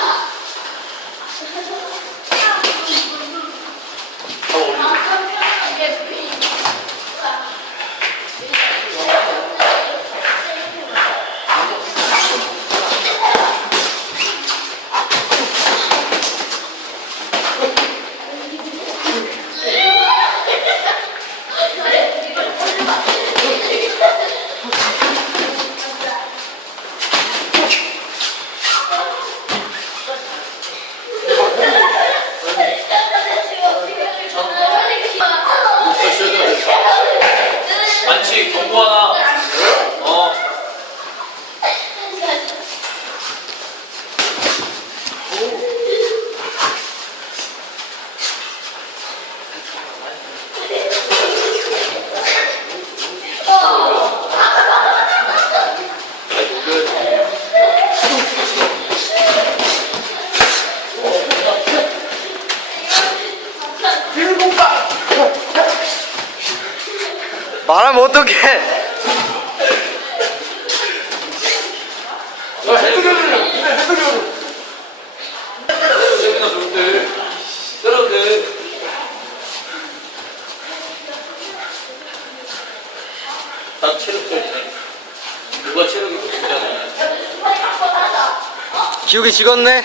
了。말하면 어떡해 야, 헤드려를 헤드려를. 재민아 좋은데. 때려도 난 체력적이네. 누가 체력이 더 좋냐네. 기욱이 찍었네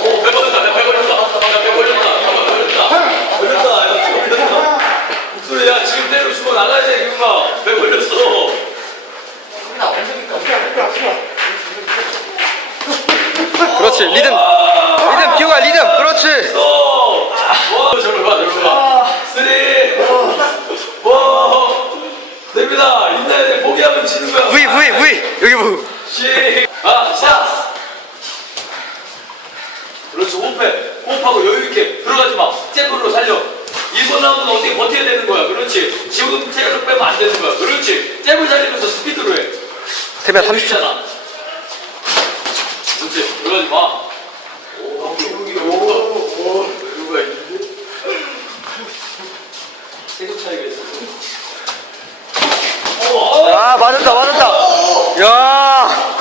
오, 배 걸렸다, 배 걸렸다. 야, 배 걸렸다. 야, 걸렸다. 걸렸다. 야, 걸렸다. 목소리, 야, 지금 때로 주고 나가야 돼, 기훈아. 배 걸렸어. 그렇지 리듬 리듬 기욱아 리듬 그렇지! 와, 봐, 봐. 쓰리. 와. 됩니다. 인나야 돼. 포기하면 지는 거야. V V V 여기 부 시. 아, 샷. 그렇지, 호흡해. 호흡하고 여유있게. 들어가지 마. 그렇지. 지금 체력 빼면 안 되는 거야. 그렇지. 잽을 살리면서 스피드로 해. 태면 30초. 그렇지. 그러지 마. 오, 오, 오, 누가 있는데? 세금 차이가 있어. 아, 맞았다, 맞았다. 야.